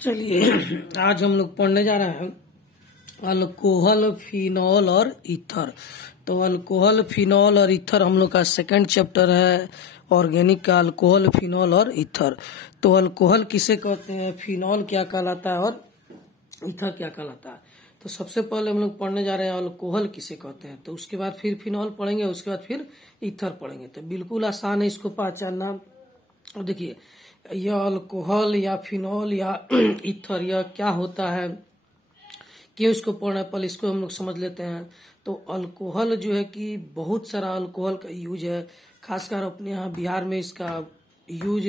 चलिए आज हम लोग पढ़ने जा रहे हैं अल्कोहल, फिनॉल और ईथर। तो अल्कोहल, फिनॉल और ईथर हम लोग का सेकंड चैप्टर है, ऑर्गेनिक का अल्कोहल, फिनॉल और ईथर। तो अल्कोहल किसे कहते हैं, फिनॉल क्या कहलाता है और ईथर क्या कहलाता है। तो सबसे पहले हम लोग पढ़ने जा रहे हैं अल्कोहल किसे कहते हैं, तो उसके बाद फिर फिनॉल पढ़ेंगे, उसके बाद फिर ईथर पढ़ेंगे। तो बिल्कुल आसान है इसको पहचानना। और देखिए यह अल्कोहल या फिनॉल या ईथर यह क्या होता है, क्यों इसको पढ़ना है, पहले इसको हम लोग समझ लेते हैं। तो अल्कोहल जो है कि बहुत सारा अल्कोहल का यूज है, खासकर अपने यहाँ बिहार में इसका यूज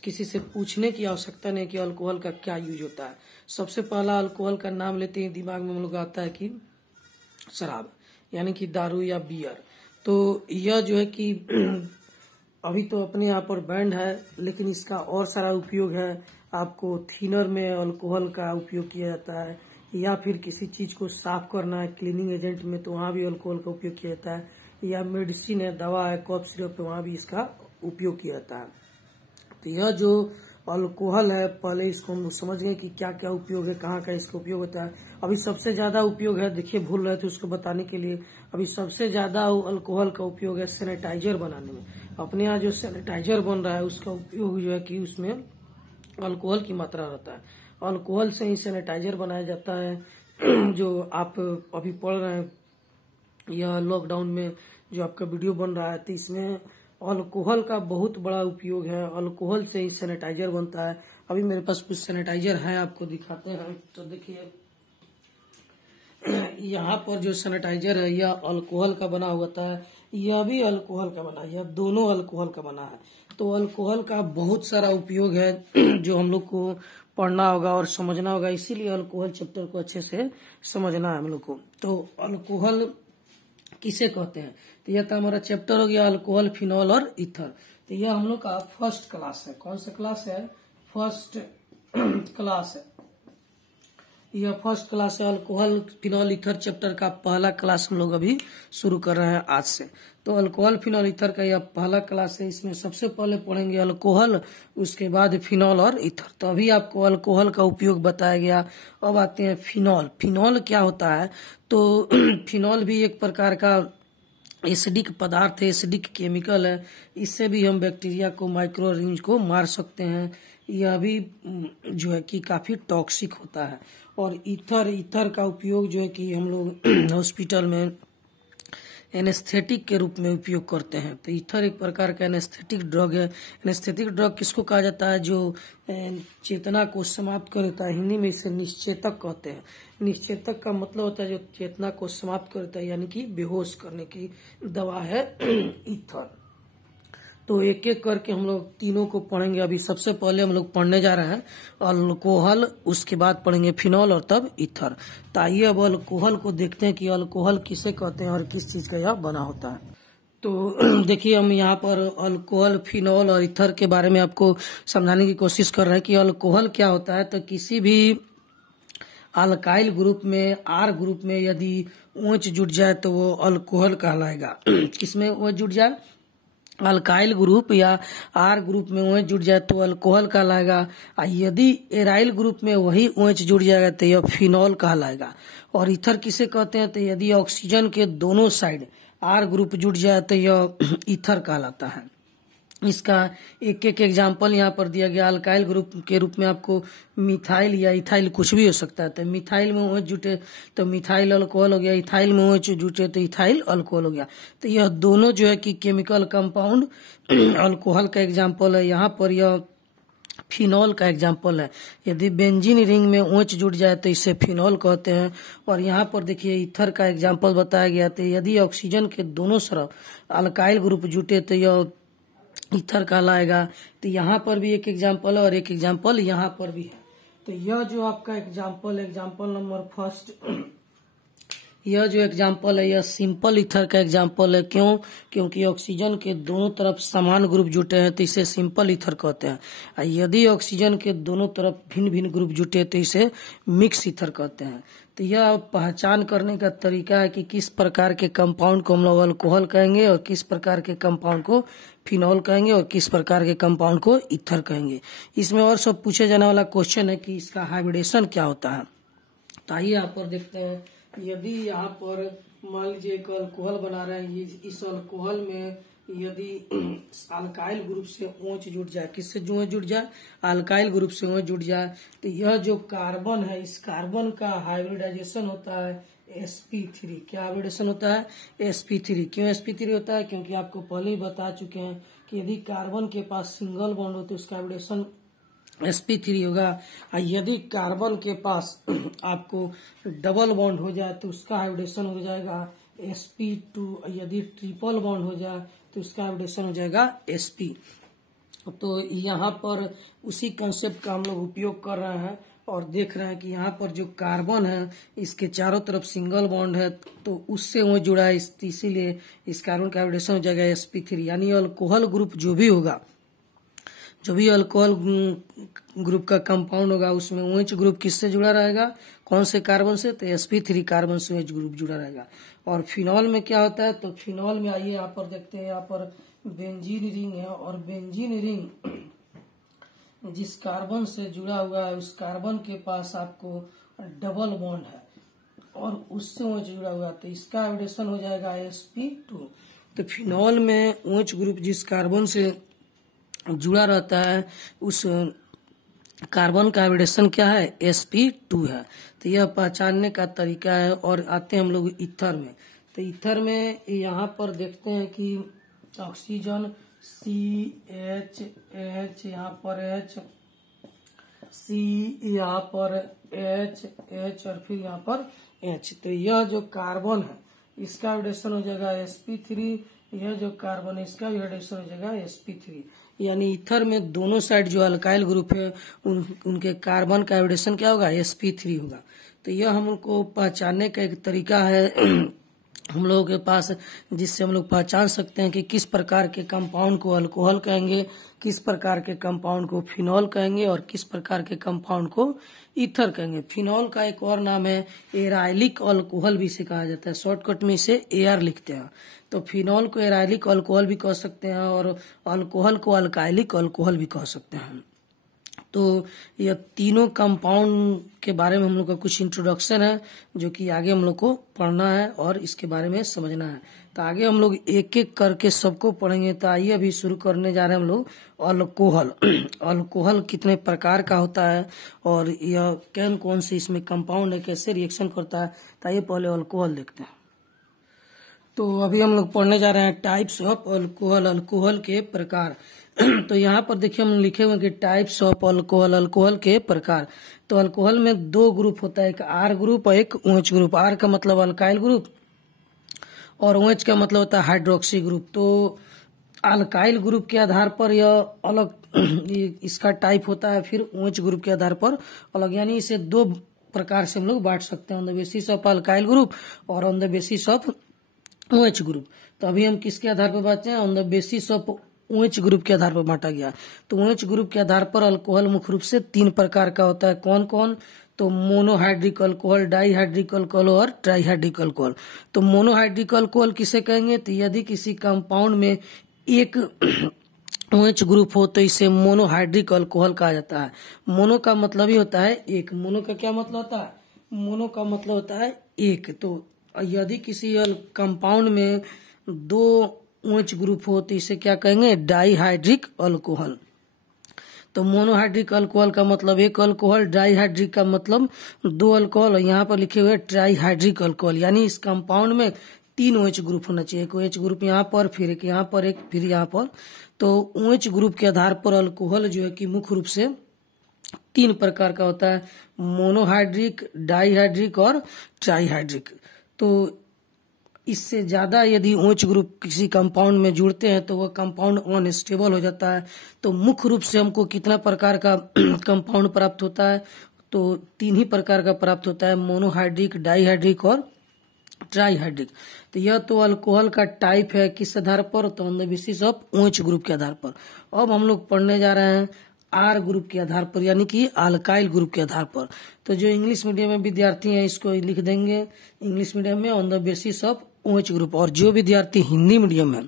किसी से पूछने की आवश्यकता नहीं कि अल्कोहल का क्या यूज होता है। सबसे पहला अल्कोहल का नाम लेते ही दिमाग में हम लोग आता है कि शराब, यानी कि दारू या बियर। तो यह जो है कि अभी तो अपने यहाँ पर बैंड है, लेकिन इसका और सारा उपयोग है। आपको थिनर में अल्कोहल का उपयोग किया जाता है, या फिर किसी चीज को साफ करना है क्लीनिंग एजेंट में, तो वहाँ भी अल्कोहल का उपयोग किया जाता है। या मेडिसिन है, दवा है, कफ सिरप है, वहाँ भी इसका उपयोग किया जाता है। तो यह जो अल्कोहल है, पहले इसको हम समझ गए कि क्या क्या उपयोग है, कहाँ का इसका उपयोग होता है। अभी सबसे ज्यादा उपयोग है, देखिए भूल रहे थे उसको बताने के लिए, अभी सबसे ज्यादा अल्कोहल का उपयोग है सैनिटाइजर बनाने में। अपने यहाँ जो सैनिटाइजर बन रहा है उसका उपयोग जो है कि उसमें अल्कोहल की मात्रा रहता है। अल्कोहल से ही सैनिटाइजर बनाया जाता है। जो आप अभी पढ़ रहे हैं यह लॉकडाउन में जो आपका वीडियो बन रहा है, तो इसमें अल्कोहल का बहुत बड़ा उपयोग है। अल्कोहल से ही सैनिटाइजर बनता है। अभी मेरे पास कुछ सैनिटाइजर है, आपको दिखाते हैं। तो देखिए यहाँ पर जो सैनिटाइजर है यह अल्कोहल का बना हुआ था, यह भी अल्कोहल का बना है, यह दोनों अल्कोहल का बना है। तो अल्कोहल का बहुत सारा उपयोग है जो हम लोग को पढ़ना होगा और समझना होगा, इसीलिए अल्कोहल चैप्टर को अच्छे से समझना है हम लोग को। तो अल्कोहल किसे कहते हैं, तो यह था हमारा चैप्टर हो गया अल्कोहल, फिनॉल और ईथर। तो यह हम लोग का फर्स्ट क्लास है। कौन सा क्लास है, फर्स्ट क्लास है। यह फर्स्ट क्लास है, अल्कोहल, फिनॉल, ईथर चैप्टर का पहला क्लास हम लोग अभी शुरू कर रहे हैं आज से। तो अल्कोहल, फिनॉल, ईथर का यह पहला क्लास है। इसमें सबसे पहले पढ़ेंगे अल्कोहल, उसके बाद फिनॉल और ईथर। तो अभी आपको अल्कोहल का उपयोग बताया गया। अब आते हैं फिनॉल। फिनॉल क्या होता है, तो फिनॉल भी एक प्रकार का एसिडिक पदार्थ है, एसिडिक केमिकल है। इससे भी हम बैक्टीरिया को, माइक्रो ऑर्गेनिज को मार सकते हैं। यह भी जो है कि काफी टॉक्सिक होता है। और ईथर का उपयोग जो है कि हम लोग हॉस्पिटल में एनेस्थेटिक के रूप में उपयोग करते हैं। तो ईथर एक प्रकार का एनेस्थेटिक ड्रग है। एनेस्थेटिक ड्रग किसको कहा जाता है, जो चेतना को समाप्त कर देता है। हिंदी में इसे निश्चेतक कहते हैं। निश्चेतक का मतलब होता है जो चेतना को समाप्त करता है, यानी कि बेहोश करने की दवा है ईथर। तो एक एक करके हम लोग तीनों को पढ़ेंगे। अभी सबसे पहले हम लोग पढ़ने जा रहे हैं अल्कोहल, उसके बाद पढ़ेंगे फिनॉल और तब ईथर। तो आइए अब अल्कोहल को देखते हैं कि अल्कोहल किसे कहते हैं और किस चीज का यह बना होता है। तो देखिए हम यहाँ पर अल्कोहल, फिनॉल और ईथर के बारे में आपको समझाने की कोशिश कर रहे हैं कि अल्कोहल क्या होता है। तो किसी भी अल्काइल ग्रुप में, आर ग्रुप में यदि OH जुड़ जाए तो वो अल्कोहल कहलाएगा। किसमें OH जुड़ जाए, अल्काइल ग्रुप या आर ग्रुप में OH जुड़ जाए तो अल्कोहल कहलाएगा। यदि एराइल ग्रुप में वही OH जुड़ जाएगा तो यह फिनॉल कहलाएगा। और ईथर किसे कहते हैं, तो यदि ऑक्सीजन के दोनों साइड आर ग्रुप जुड़ जाए तो यह ईथर कहलाता है। इसका एक एक एग्जाम्पल यहाँ पर दिया गया। अल्काइल ग्रुप के रूप में आपको मिथाइल या इथाइल कुछ भी हो सकता है। तो मिथाइल में OH जुटे तो मिथाइल अल्कोहल हो गया, इथाइल में OH जुटे तो इथाइल अल्कोहल हो गया। तो यह दोनों जो है कि केमिकल कंपाउंड अल्कोहल का एग्जाम्पल है। यहाँ पर यह फिनॉल का एग्जाम्पल है। यदि बेंजीन रिंग में OH जुड़ जाए तो इसे फिनॉल कहते हैं। और यहाँ पर देखिए ईथर का एग्जाम्पल बताया गया। तो यदि ऑक्सीजन के दोनों तरफ अल्काइल ग्रुप जुटे तो यह ईथर कहलाएगा। तो यहाँ पर भी एक एग्जाम्पल है और एक एग्जाम्पल यहाँ पर भी है। तो यह जो आपका एग्जाम्पल नंबर फर्स्ट, यह जो एग्जाम्पल है यह सिंपल ईथर का एग्जाम्पल है। क्यों, क्योंकि ऑक्सीजन के दोनों तरफ समान ग्रुप जुटे हैं तो इसे सिंपल ईथर कहते हैं। यदि ऑक्सीजन के दोनों तरफ भिन्न भिन्न ग्रुप जुटे तो इसे मिक्स ईथर कहते हैं। तो यह पहचान करने का तरीका है कि किस प्रकार के कंपाउंड को हम लोग अल्कोहल कहेंगे और किस प्रकार के कंपाउंड को फिनॉल कहेंगे और किस प्रकार के कंपाउंड को ईथर कहेंगे। इसमें और सब पूछे जाने वाला क्वेश्चन है कि इसका हाइब्रिडेशन क्या होता है। तो आइए यहाँ पर देखते हैं, यदि यहाँ पर मान लीजिए एक अल्कोहल बना रहे हैं, इस अल्कोहल में यदि अल्काइल ग्रुप से OH जुड़ जाए, किससे OH जुड़ जाए, अल्काइल ग्रुप से OH जुड़ जाए, तो यह जो कार्बन है, इस कार्बन का हाइब्रिडाइजेशन होता है sp3। क्या हाइब्रिडेशन होता है, sp3। क्यों sp3 होता है, क्योंकि आपको पहले ही बता चुके हैं कि यदि कार्बन के पास सिंगल बॉन्ड हो तो उसका हाइब्रिडेशन sp3 होगा, और यदि कार्बन के पास आपको डबल बॉन्ड हो जाए तो उसका हाइब्रिडेशन हो जाएगा sp2। यदि ट्रिपल बॉन्ड हो जाए तो उसका हाइब्रिडेशन हो जाएगा sp। तो यहाँ पर उसी कंसेप्ट का हम लोग उपयोग कर रहे हैं और देख रहे हैं कि यहाँ पर जो कार्बन है इसके चारों तरफ सिंगल बॉन्ड है, तो उससे वो जुड़ा है, इसीलिए इस कार्बन का हाइब्रिडेशन हो जाएगा sp3। यानी अल्कोहल ग्रुप जो भी होगा, जो भी अल्कोहल ग्रुप का कंपाउंड होगा, उसमें OH ग्रुप किससे जुड़ा रहेगा, कौन से कार्बन से, तो sp3 कार्बन से OH ग्रुप जुड़ा रहेगा। और फिनॉल में क्या होता है, तो फिनॉल में आइए यहाँ पर देखते हैं, यहाँ पर बेंजीन रिंग है, और बेंजीन रिंग जिस कार्बन से जुड़ा हुआ है उस कार्बन के पास आपको डबल बॉन्ड है और उससे OH जुड़ा हुआ है, तो इसका हाइब्रिडेशन हो जाएगा sp2। तो फिनॉल में OH ग्रुप जिस कार्बन से जुड़ा रहता है उस कार्बन का हाइब्रिडेशन क्या है, sp2 है। तो यह पहचानने का तरीका है। और आते हैं हम लोग ईथर में। तो ईथर में यहाँ पर देखते हैं कि ऑक्सीजन CH, यहाँ पर H, C, यहाँ पर H और फिर यहाँ पर H। तो यह जो कार्बन है इसका हाइब्रिडेशन हो जाएगा sp3, यह जो कार्बन है इसका हाइब्रिडेशन हो जाएगा sp3। यानी ईथर में दोनों साइड जो अल्काइल ग्रुप है उनके कार्बन का हाइब्रिडेशन क्या होगा, sp3 होगा। तो यह हमको पहचानने का एक तरीका है हम लोगों के पास, जिससे हम लोग पहचान सकते हैं कि किस प्रकार के कंपाउंड को अल्कोहल कहेंगे, किस प्रकार के कंपाउंड को फिनॉल कहेंगे और किस प्रकार के कंपाउंड को ईथर कहेंगे। फिनॉल का एक और नाम है एराइलिक अल्कोहल भी इसे कहा जाता है, शॉर्टकट में इसे AR लिखते हैं। तो फिनॉल को एराइलिक अल्कोहल भी कह सकते हैं और अल्कोहल को अल्काइलिक अल्कोहल भी कह सकते हैं। तो यह तीनों कंपाउंड के बारे में हम लोग का कुछ इंट्रोडक्शन है जो कि आगे हम लोग को पढ़ना है और इसके बारे में समझना है। तो आगे हम लोग एक एक करके सबको पढ़ेंगे। तो आइए अभी शुरू करने जा रहे हैं हम लोग अल्कोहल। अल्कोहल कितने प्रकार का होता है और यह कौन कौन से इसमें कंपाउंड है, कैसे रिएक्शन करता है। तो आइए पहले अल्कोहल देखते हैं। तो अभी हम लोग पढ़ने जा रहे हैं टाइप्स ऑफ अल्कोहल, अल्कोहल के प्रकार। तो यहाँ पर देखिए हम लिखे हुए कि टाइप्स ऑफ अल्कोहल, अल्कोहल के प्रकार। तो अल्कोहल में दो ग्रुप होता है, एक R ग्रुप और एक OH ग्रुप। R का मतलब अल्काइल ग्रुप और OH का मतलब होता है हाइड्रोक्सी ग्रुप। तो अल्काइल ग्रुप के आधार पर यह अलग इसका टाइप होता है, फिर OH ग्रुप के आधार पर अलग। यानी इसे दो प्रकार से हम लोग बांट सकते हैं, on the basis of alkyl group और on the basis of OH group. तो अभी हम किसके आधार पर बांटते हैं, on the basis of OH group के आधार पर बांटा गया। तो OH ग्रुप के आधार पर अल्कोहल मुख्य रूप से तीन प्रकार का होता है। कौन कौन, तो मोनोहाइड्रिक अल्कोहल, डाइहाइड्रिक अल्कोहल और ट्राइहाइड्रिक अल्कोहल। तो मोनोहाइड्रिक अल्कोहल किसे कहेंगे, तो यदि किसी कंपाउंड में एक OH ग्रुप हो तो इसे मोनोहाइड्रिक अल्कोहल कहा जाता है। मोनो का मतलब ही होता है एक। मोनो का क्या मतलब होता है, मोनो का मतलब होता है एक। तो यदि किसी कंपाउंड में दो OH ग्रुप हो तो इसे क्या कहेंगे, डाइहाइड्रिक अल्कोहल। तो मोनोहाइड्रिक अल्कोहल का मतलब एक अल्कोहल, डाइहाइड्रिक का मतलब दो अल्कोहल, और यहाँ पर लिखे हुए ट्राइहाइड्रिक अल्कोहल। यानी इस कंपाउंड में तीन OH ग्रुप होना चाहिए, एक OH ग्रुप यहाँ पर, फिर एक यहाँ पर, एक फिर यहाँ पर। तो OH ग्रुप के आधार पर अल्कोहल जो है कि मुख्य रूप से तीन प्रकार का होता है, मोनोहाइड्रिक, डाइहाइड्रिक और ट्राइहाइड्रिक। तो इससे ज्यादा यदि OH ग्रुप किसी कंपाउंड में जुड़ते हैं तो वह कंपाउंड अनस्टेबल हो जाता है। तो मुख्य रूप से हमको कितना प्रकार का कंपाउंड प्राप्त होता है, तो तीन ही प्रकार का प्राप्त होता है, मोनोहाइड्रिक, डाइहाइड्रिक और ट्राइहाइड्रिक। तो यह तो अल्कोहल का टाइप है, किस आधार पर, तो on the basis of OH group के आधार पर। अब हम लोग पढ़ने जा रहे हैं R ग्रुप के आधार पर, यानी कि अल्काइल ग्रुप के आधार पर। तो जो इंग्लिश मीडियम में विद्यार्थी हैं इसको लिख देंगे इंग्लिश मीडियम में on the basis of OH group, और जो विद्यार्थी हिंदी मीडियम में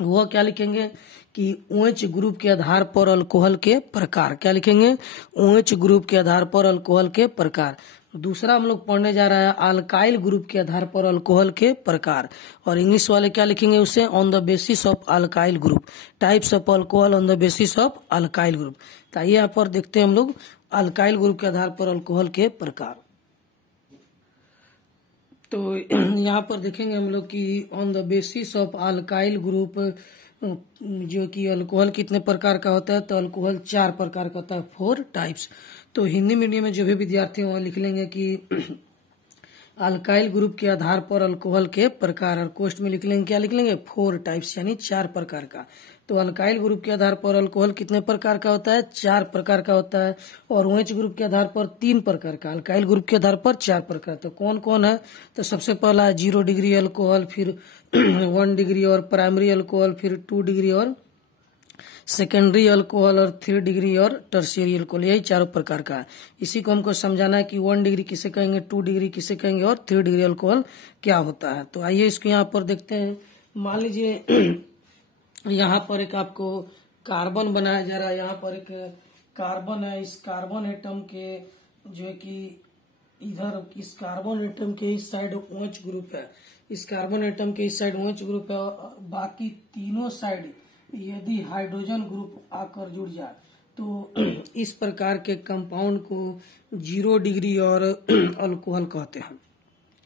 वह क्या लिखेंगे कि OH ग्रुप के आधार पर अल्कोहल के प्रकार। क्या लिखेंगे? OH ग्रुप के आधार पर अल्कोहल के प्रकार। दूसरा हम लोग पढ़ने जा रहा है अल्काइल ग्रुप के आधार पर अल्कोहल के प्रकार, और इंग्लिश वाले क्या लिखेंगे उसे? On the basis of alkyl group, types of alcohol on the basis of alkyl group. तो आइए यहाँ पर देखते हैं हम लोग अल्काइल ग्रुप के आधार पर अल्कोहल के प्रकार। तो यहाँ पर देखेंगे हम लोग कि on the basis of alkyl group, जो कि अल्कोहल कितने प्रकार का होता है? तो अल्कोहल 4 प्रकार का होता है, 4 टाइप्स। तो हिंदी मीडियम में जो भी विद्यार्थी वहाँ लिख लेंगे कि अल्काइल ग्रुप के आधार पर अल्कोहल के प्रकार, और कोष्ट में लिख लेंगे, क्या लिख लेंगे? 4 टाइप्स, यानी 4 प्रकार का। तो अल्काइल ग्रुप के आधार पर अल्कोहल कितने प्रकार का होता है? 4 प्रकार का होता है। और OH ग्रुप के आधार पर 3 प्रकार का, अल्काइल ग्रुप के आधार पर 4 प्रकार। तो कौन कौन है? तो सबसे पहला है 0 डिग्री अल्कोहल, फिर 1 डिग्री और प्राइमरी अल्कोहल, फिर 2 डिग्री और सेकेंडरी अल्कोहल, और 3 डिग्री और टर्शियरी अल्कोहल। यही 4 प्रकार का है। इसी को हमको समझाना है कि 1 डिग्री किसे कहेंगे, 2 डिग्री किसे कहेंगे, और 3 डिग्री अल्कोहल क्या होता है। तो आइए इसको यहाँ पर देखते हैं। मान लीजिए यहाँ पर एक आपको कार्बन बनाया जा रहा है। यहाँ पर एक कार्बन है। इस कार्बन एटम के जो है कि इधर इस कार्बन एटम के इस साइड OH ग्रुप है, इस कार्बन एटम के इस साइड OH ग्रुप है, और बाकी तीनों साइड यदि हाइड्रोजन ग्रुप आकर जुड़ जाए तो इस प्रकार के कंपाउंड को 0 डिग्री और अल्कोहल कहते हैं।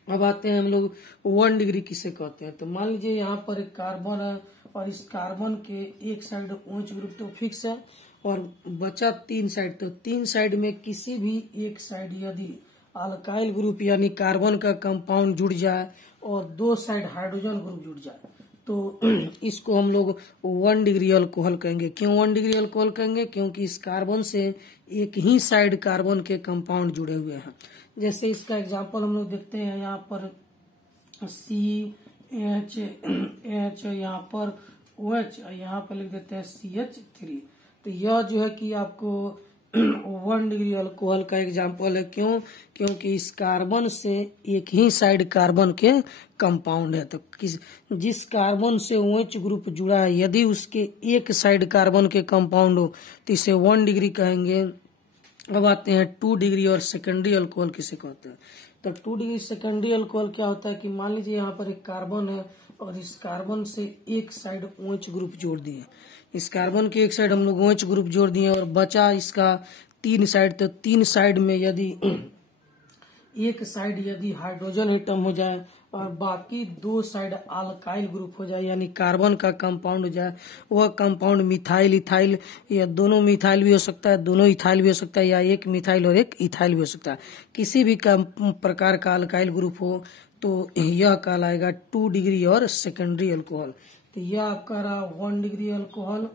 अब आते हैं हम लोग 1 डिग्री किसे कहते हैं। तो मान लीजिए यहाँ पर एक कार्बन है, और इस कार्बन के एक साइड OH ग्रुप तो फिक्स है, और बचा 3 साइड। तो 3 साइड में किसी भी एक साइड यदि अल्काइल ग्रुप यानी कार्बन का कंपाउंड जुड़ जाए और 2 साइड हाइड्रोजन ग्रुप जुड़ जाए तो इसको हम लोग 1 डिग्री अल्कोहल कहेंगे। क्यों 1 डिग्री अल्कोहल कहेंगे? क्योंकि इस कार्बन से एक ही साइड कार्बन के कंपाउंड जुड़े हुए हैं। जैसे इसका एग्जांपल हम लोग देखते हैं, यहाँ पर CH, यहाँ पर OH, यहाँ पर लिख देते हैं CH3। तो यह जो है कि आपको 1 डिग्री अल्कोहल का एग्जाम्पल है। क्यों? क्योंकि इस कार्बन से एक ही साइड कार्बन के कंपाउंड है। तो जिस कार्बन से OH ग्रुप जुड़ा है यदि उसके एक साइड कार्बन के कंपाउंड हो तो इसे 1 डिग्री कहेंगे। अब आते हैं 2 डिग्री और सेकेंडरी अल्कोहल किसे कहते हैं। तो 2 डिग्री सेकेंडरी अल्कोहल क्या होता है कि मान लीजिए यहाँ पर एक कार्बन है, और इस कार्बन से एक साइड OH ग्रुप जोड़ दिए। इस कार्बन के एक साइड हम लोग OH ग्रुप जोड़ दिए, और बचा इसका 3 साइड। तो 3 साइड में यदि एक साइड यदि हाइड्रोजन एटम हो जाए और बाकी 2 साइड अल्काइल ग्रुप हो जाए, यानी कार्बन का कंपाउंड हो जाए, वह कंपाउंड मिथाइल, इथाइल, या दोनों मिथाइल भी हो सकता है, दोनों इथाइल भी हो सकता है, या एक मिथाइल और एक इथाइल भी हो सकता है। किसी भी प्रकार का अल्काइल ग्रुप हो तो यह कहलाएगा 2 डिग्री और सेकेंडरी अल्कोहल। तो यह आपका रहा 1 डिग्री अल्कोहल,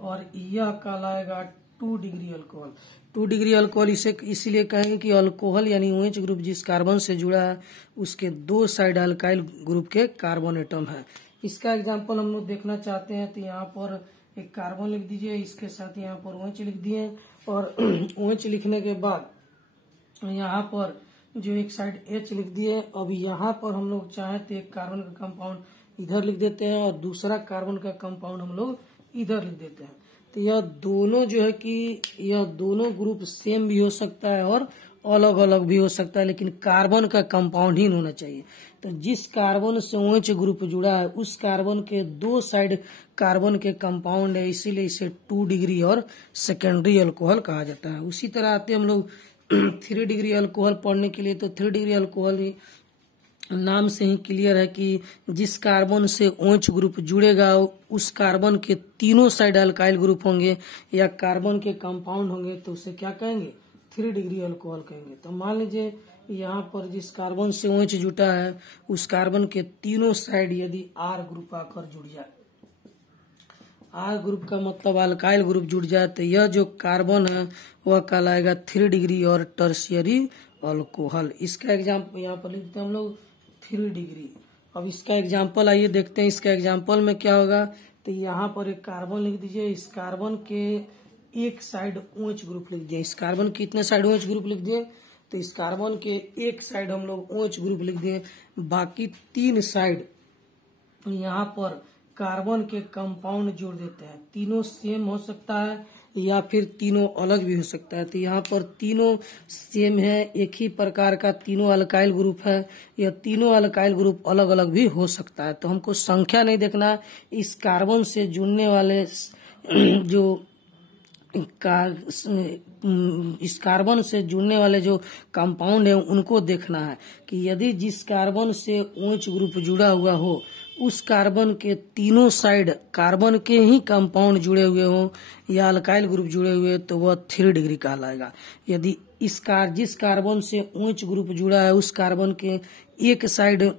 और यह कहलाएगा 2 डिग्री अल्कोहल। 2 डिग्री अल्कोहल इसे इसीलिए कहेंगे कि अल्कोहल यानी OH ग्रुप जिस कार्बन से जुड़ा है उसके 2 साइड अल्काइल ग्रुप के कार्बन एटम है। इसका एग्जांपल हम लोग देखना चाहते हैं। तो यहाँ पर एक कार्बन लिख दीजिए, इसके साथ यहाँ पर OH लिख दिए, और OH लिखने के बाद यहाँ पर जो एक साइड H लिख दिए। अब यहाँ पर हम लोग चाहे तो एक कार्बन का कंपाउंड इधर लिख देते हैं, और दूसरा कार्बन का कंपाउंड हम लोग इधर लिख देते हैं। तो यह दोनों जो है कि यह दोनों ग्रुप सेम भी हो सकता है और अलग अलग भी हो सकता है, लेकिन कार्बन का कंपाउंड ही होना चाहिए। तो जिस कार्बन से OH ग्रुप जुड़ा है उस कार्बन के 2 साइड कार्बन के कंपाउंड है, इसीलिए इसे 2 डिग्री और सेकेंडरी अल्कोहल कहा जाता है। उसी तरह आते हम लोग 3 डिग्री अल्कोहल पढ़ने के लिए। तो 3 डिग्री अल्कोहल नाम से ही क्लियर है कि जिस कार्बन से OH ग्रुप जुड़ेगा उस कार्बन के तीनों साइड अल्काइल ग्रुप होंगे या कार्बन के कंपाउंड होंगे, तो उसे क्या कहेंगे? 3 डिग्री अल्कोहल कहेंगे। तो मान लीजिए यहाँ पर जिस कार्बन से OH जुटा है उस कार्बन के तीनों साइड यदि R ग्रुप आकर जुड़ जाए, R ग्रुप का मतलब अल्काइल ग्रुप जुड़ जाए, तो यह जो कार्बन है वह कहलाएगा 3 डिग्री और टर्शियरी अल्कोहल। इसका एग्जाम्पल यहाँ पर लिखते हैं हम लोग 3 डिग्री। अब इसका एग्जाम्पल आइए देखते हैं। इसका एग्जाम्पल में क्या होगा। तो यहाँ पर एक कार्बन लिख दीजिए, इस कार्बन के एक साइड OH ग्रुप लिख दिए। इस कार्बन के कितने साइड OH ग्रुप लिख दिए? तो इस कार्बन के एक साइड हम लोग OH ग्रुप लिख दिए, बाकी 3 साइड यहाँ पर कार्बन के कंपाउंड जोड़ देते हैं। तीनों सेम हो सकता है या फिर तीनों अलग भी हो सकता है। तो यहाँ पर तीनों सेम है, एक ही प्रकार का तीनों अल्काइल ग्रुप है, या तीनों अल्काइल ग्रुप अलग अलग भी हो सकता है। तो हमको संख्या नहीं देखना, इस कार्बन से जुड़ने वाले जो इस कार्बन से जुड़ने वाले जो कंपाउंड है उनको देखना है कि यदि जिस कार्बन से OH ग्रुप जुड़ा हुआ हो उस कार्बन के तीनों साइड कार्बन के ही कंपाउंड जुड़े हुए हो या अल्काइल ग्रुप जुड़े हुए तो वह 3 डिग्री कहलाएगा। यदि जिस कार्बन से OH ग्रुप जुड़ा है उस कार्बन के एक साइड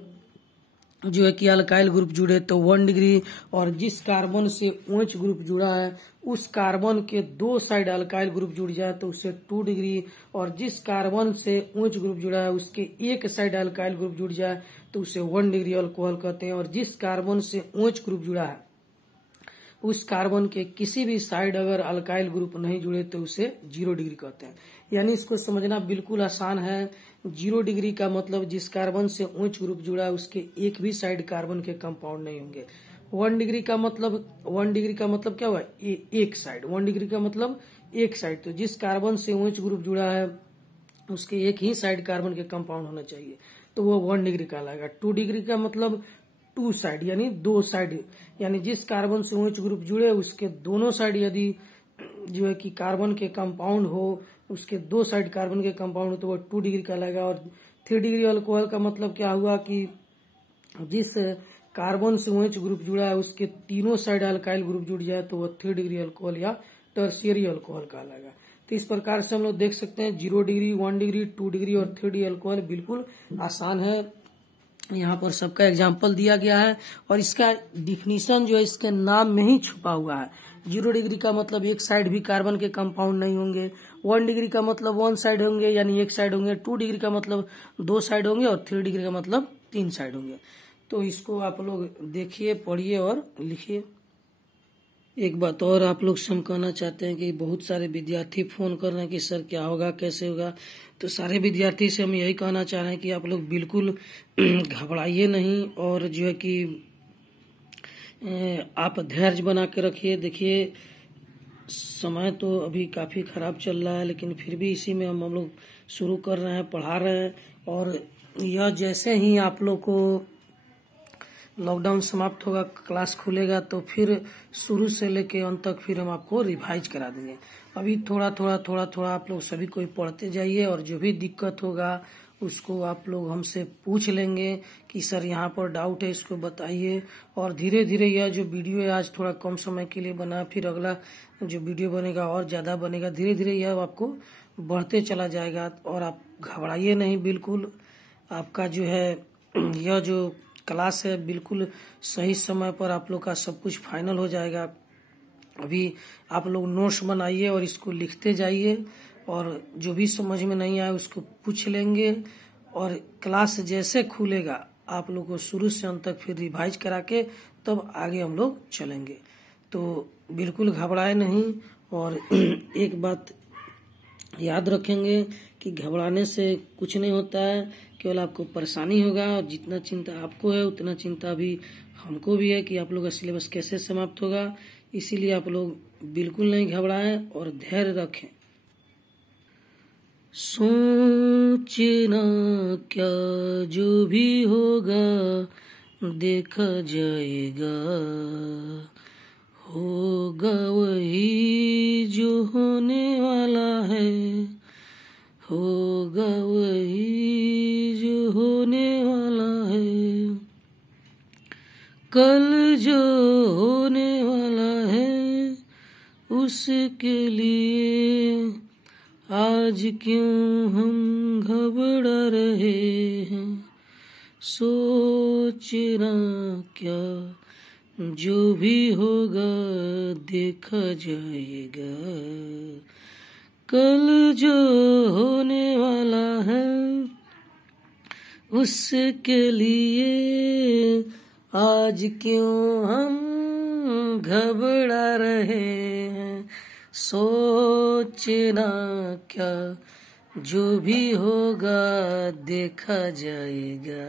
जो है कि अल्काइल ग्रुप जुड़े तो 1 डिग्री, और जिस कार्बन से OH ग्रुप जुड़ा है उस कार्बन के 2 साइड अल्काइल ग्रुप जुड़ जाए तो उसे 2 डिग्री, और जिस कार्बन से OH ग्रुप जुड़ा है उसके एक साइड अल्काइल ग्रुप जुड़ जाए तो उसे 1 डिग्री अल्कोहल कहते हैं। और जिस कार्बन से OH ग्रुप जुड़ा है उस कार्बन के किसी भी साइड अगर अल्काइल ग्रुप नहीं जुड़े तो उसे 0 डिग्री कहते हैं। यानी इसको समझना बिल्कुल आसान है। 0 डिग्री का मतलब जिस कार्बन से OH ग्रुप जुड़ा है उसके एक भी साइड कार्बन के कंपाउंड नहीं होंगे। 1 डिग्री का मतलब क्या हुआ, एक साइड। 1 डिग्री का मतलब एक साइड, तो जिस कार्बन से OH ग्रुप जुड़ा है उसके एक ही साइड कार्बन के कंपाउंड होना चाहिए तो वो 1 डिग्री कहलाएगा। 2 डिग्री का मतलब 2 साइड यानी 2 साइड, यानी जिस कार्बन से OH ग्रुप जुड़े उसके दोनों साइड यदि जो है कि कार्बन के कंपाउंड हो, उसके 2 साइड कार्बन के कंपाउंड हो तो वो 2 डिग्री कहलाएगा। और 3 डिग्री अल्कोहल का मतलब क्या हुआ कि जिस कार्बन से OH ग्रुप जुड़ा है उसके तीनों साइड अल्काइल ग्रुप जुड़ जाए तो वह 3 डिग्री अल्कोहल या टर्शियरी अल्कोहल कहलाएगा। तो इस प्रकार से हम लोग देख सकते हैं 0 डिग्री, 1 डिग्री, 2 डिग्री और 3 डिग्री अल्कोहल बिल्कुल आसान है। यहाँ पर सबका एग्जाम्पल दिया गया है और इसका डिफिनीशन जो है इसके नाम में ही छुपा हुआ है। 0 डिग्री का मतलब एक साइड भी कार्बन के कंपाउंड नहीं होंगे, 1 डिग्री का मतलब 1 साइड होंगे यानी एक साइड होंगे, 2 डिग्री का मतलब 2 साइड होंगे और 3 डिग्री का मतलब 3 साइड होंगे। तो इसको आप लोग देखिए, पढ़िए और लिखिए। एक बात और आप लोग से हम कहना चाहते हैं कि बहुत सारे विद्यार्थी फोन कर रहे हैं कि सर क्या होगा, कैसे होगा। तो सारे विद्यार्थी से हम यही कहना चाह रहे हैं कि आप लोग बिल्कुल घबराइए नहीं और जो है कि आप धैर्य बना के रखिए। देखिए समय तो अभी काफ़ी खराब चल रहा है लेकिन फिर भी इसी में हम लोग शुरू कर रहे हैं, पढ़ा रहे हैं। और यह जैसे ही आप लोग को लॉकडाउन समाप्त होगा, क्लास खुलेगा तो फिर शुरू से लेके अंत तक फिर हम आपको रिवाइज करा देंगे। अभी थोड़ा थोड़ा आप लोग सभी कोई पढ़ते जाइए और जो भी दिक्कत होगा उसको आप लोग हमसे पूछ लेंगे कि सर यहाँ पर डाउट है, इसको बताइए। और धीरे धीरे यह जो वीडियो है आज थोड़ा कम समय के लिए बना, फिर अगला जो वीडियो बनेगा और ज़्यादा बनेगा। धीरे धीरे यह आपको बढ़ते चला जाएगा और आप घबराइए नहीं बिल्कुल। आपका जो है यह जो क्लास है बिल्कुल सही समय पर आप लोग का सब कुछ फाइनल हो जाएगा। अभी आप लोग नोट्स बनाइए और इसको लिखते जाइए और जो भी समझ में नहीं आए उसको पूछ लेंगे। और क्लास जैसे खुलेगा आप लोग को शुरू से अंत तक फिर रिवाइज करा के तब आगे हम लोग चलेंगे। तो बिल्कुल घबराए नहीं। और एक बात याद रखेंगे कि घबराने से कुछ नहीं होता है, केवल आपको परेशानी होगा। और जितना चिंता आपको है उतना चिंता भी हमको भी है कि आप लोग का सिलेबस कैसे समाप्त होगा। इसीलिए आप लोग बिल्कुल नहीं घबराएं और धैर्य रखें। सोचना क्या जो भी होगा देखा जाएगा, होगा वही जो होने वाला है, होगा वही जो होने वाला है। कल जो होने वाला है उसके लिए आज क्यों हम घबरा रहे हैं। सोचना क्या जो भी होगा देखा जाएगा, कल जो होने वाला है उसके लिए आज क्यों हम घबरा रहे हैं। सोचना क्या जो भी होगा देखा जाएगा।